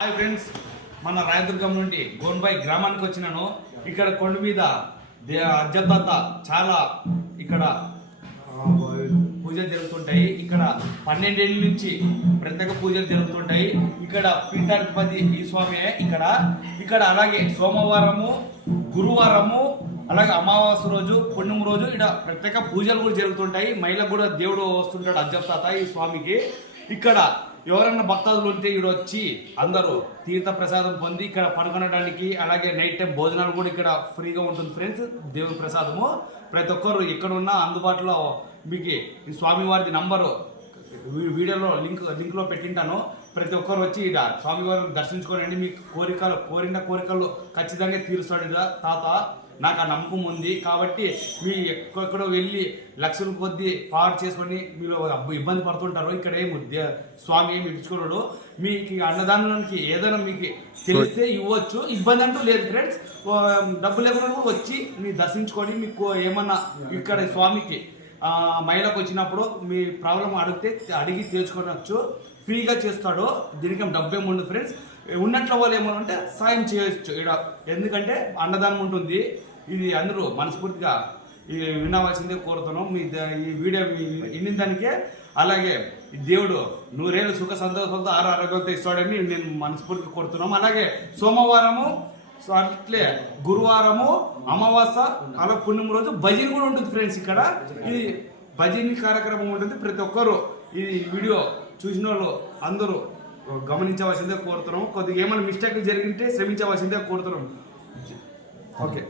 Hi friends, మన రాయదుర్గం నుండి గోన్బాయి గ్రామానికి వచ్చినాను. ఇక్కడ కొండ మీద అజ్జతాత చాలా ఇక్కడ పూజలు జరుగుతుంటాయి. ఇక్కడ 12 ఏళ్ళ నుంచి ప్రత్యేక పూజలు జరుగుతుంటాయి. ఇక్కడ పీఠాధిపతి ఈ స్వామి ఇక్కడ అలాగే సోమవారము, గురువారము, అలాగే అమావాస్య రోజు, పుణ్యం రోజు ఇక్కడ ప్రత్యేక పూజలు కూడా జరుగుతుంటాయి. మహిళకు కూడా దేవుడు వస్తుంటాడు అజ్జతాత ఈ స్వామికి. ఇక్కడ ఎవరైనా భక్తాదులు ఉంటే ఇక్కడ వచ్చి అందరూ తీర్థ ప్రసాదం పొంది ఇక్కడ పడుకొనడానికి, అలాగే నైట్ టైం భోజనాలు కూడా ఇక్కడ ఫ్రీగా ఉంటుంది ఫ్రెండ్స్. దేవుని ప్రసాదము ప్రతి ఒక్కరు ఎక్కడ ఉన్నా అందుబాటులో మీకు ఈ స్వామివారిది నంబరు వీడియోలో లింక్లో పెట్టింటాను. ప్రతి ఒక్కరు వచ్చి ఇక్కడ స్వామివారిని దర్శించుకోనండి. మీకు కోరిన కోరికలు ఖచ్చితంగా తీరుస్తాడు తాత. నాకు ఆ నమ్మకం ఉంది కాబట్టి మీ ఎక్కడెక్కడో వెళ్ళి లక్షల కొద్దీ పాడు చేసుకొని మీరు ఇబ్బంది పడుతుంటారు. ఇక్కడ స్వామి ఏమి ఇచ్చుకున్నాడు. మీకు అన్నదానానికి ఏదైనా మీకు తెలిస్తే ఇవ్వచ్చు, ఇబ్బంది అంటూ లేదు ఫ్రెండ్స్. డబ్బు లేకుండా వచ్చి మీరు దర్శించుకొని మీకు ఏమన్నా ఇక్కడ స్వామికి మహిళకు వచ్చినప్పుడు మీ ప్రాబ్లం అడిగి తెలుసుకోవచ్చు. ఫ్రీగా చేస్తాడు. దీనికి డబ్బు ఏమి ఉండదు ఫ్రెండ్స్. ఉన్నట్ల వాళ్ళు ఏమన్నా సాయం చేయవచ్చు ఇక్కడ, ఎందుకంటే అన్నదానం ఉంటుంది. ఇది అందరూ మనస్ఫూర్తిగా వినవలసిందే కోరుతున్నాం. ఈ వీడియో విన్న దానికే అలాగే దేవుడు 100 ఏళ్ళు సుఖ సంతోషాలతో ఆరోగ్యాలతో ఇస్తాడని నేను మనస్ఫూర్తిగా కోరుతున్నాం. అలాగే సోమవారము అట్లే గురువారము, అమావాస్య, అలా పుణ్యం రోజు భజన కూడా ఉంటుంది ఫ్రెండ్స్. ఇక్కడ ఇది భజన కార్యక్రమం ఉంటుంది. ప్రతి ఒక్కరు ఈ వీడియో చూసిన వాళ్ళు అందరూ గమనించవలసిందే కోరుతున్నాం. కొద్దిగా ఏమైనా మిస్టేక్లు జరిగింటే శ్రమించవలసిందే కోరుతున్నాం. ఓకే.